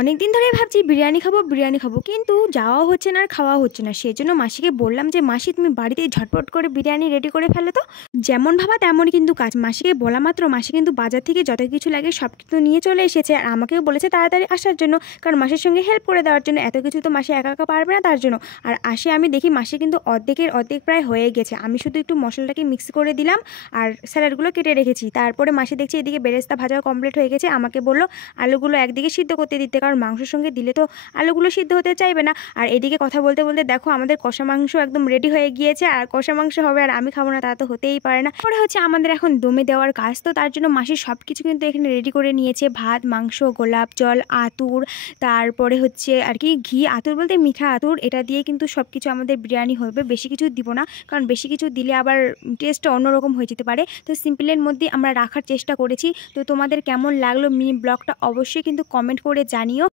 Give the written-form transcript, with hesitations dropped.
অনেক দিন ধরেই ভাবছি বিরিয়ানি খাবো কিন্তু যাওয়া হচ্ছে না আর খাওয়া হচ্ছে না। সেজন্য মাসিকে বললাম যে মাসি তুমি বাড়িতে ঝটপট করে বিরিয়ানি রেডি করে ফেলো তো। যেমন ভাবা তেমনই কিন্তু কাজ। মাসিকে বলা মাত্র মাসি কিন্তু বাজার থেকে যত কিছু লাগে সব কিছু নিয়ে চলে এসেছে, আর আমাকেও বলেছে তাড়াতাড়ি আসার জন্য, কারণ মাসির সঙ্গে হেল্প করে দেওয়ার জন্য। এত কিছু তো মাসি একা একা পারবে না, তার জন্য। আর আসে আমি দেখি মাসি কিন্তু অর্ধেকের অর্ধেক প্রায় হয়ে গেছে। আমি শুধু একটু মশলাটাকে মিক্স করে দিলাম আর স্যালাডগুলো কেটে রেখেছি। তারপরে মাসি দেখছি এদিকে বেরেস্তা ভাজাও কমপ্লিট হয়ে গেছে। আমাকে বললো আলুগুলো একদিকে সিদ্ধ করতে দিতে, কারণ মাংসের সঙ্গে দিলে তো আলুগুলো সিদ্ধ হতে চাইবে না। আর এদিকে কথা বলতে বলতে দেখো আমাদের কষা মাংস একদম রেডি হয়ে গিয়েছে। আর কষা মাংস হবে আর আমি খাবো না, তা তো হতেই পারে না। পরে হচ্ছে আমাদের এখন দমে দেওয়ার কাজ, তো তার জন্য মাসি সব কিছু কিন্তু এখানে রেডি করে নিয়েছে। ভাত, মাংস, গোলাপ জল, আতুর, তারপরে হচ্ছে আর কি ঘি, আতুর বলতে মিঠা আতুর, এটা দিয়ে কিন্তু সব কিছু আমাদের বিরিয়ানি হবে। বেশি কিছু দিব না, কারণ বেশি কিছু দিলে আবার টেস্টটা অন্যরকম হয়ে যেতে পারে। তো সিম্পলের মধ্যে আমরা রাখার চেষ্টা করেছি। তো তোমাদের কেমন লাগলো মিনি ব্লগটা অবশ্যই কিন্তু কমেন্ট করে জানিও।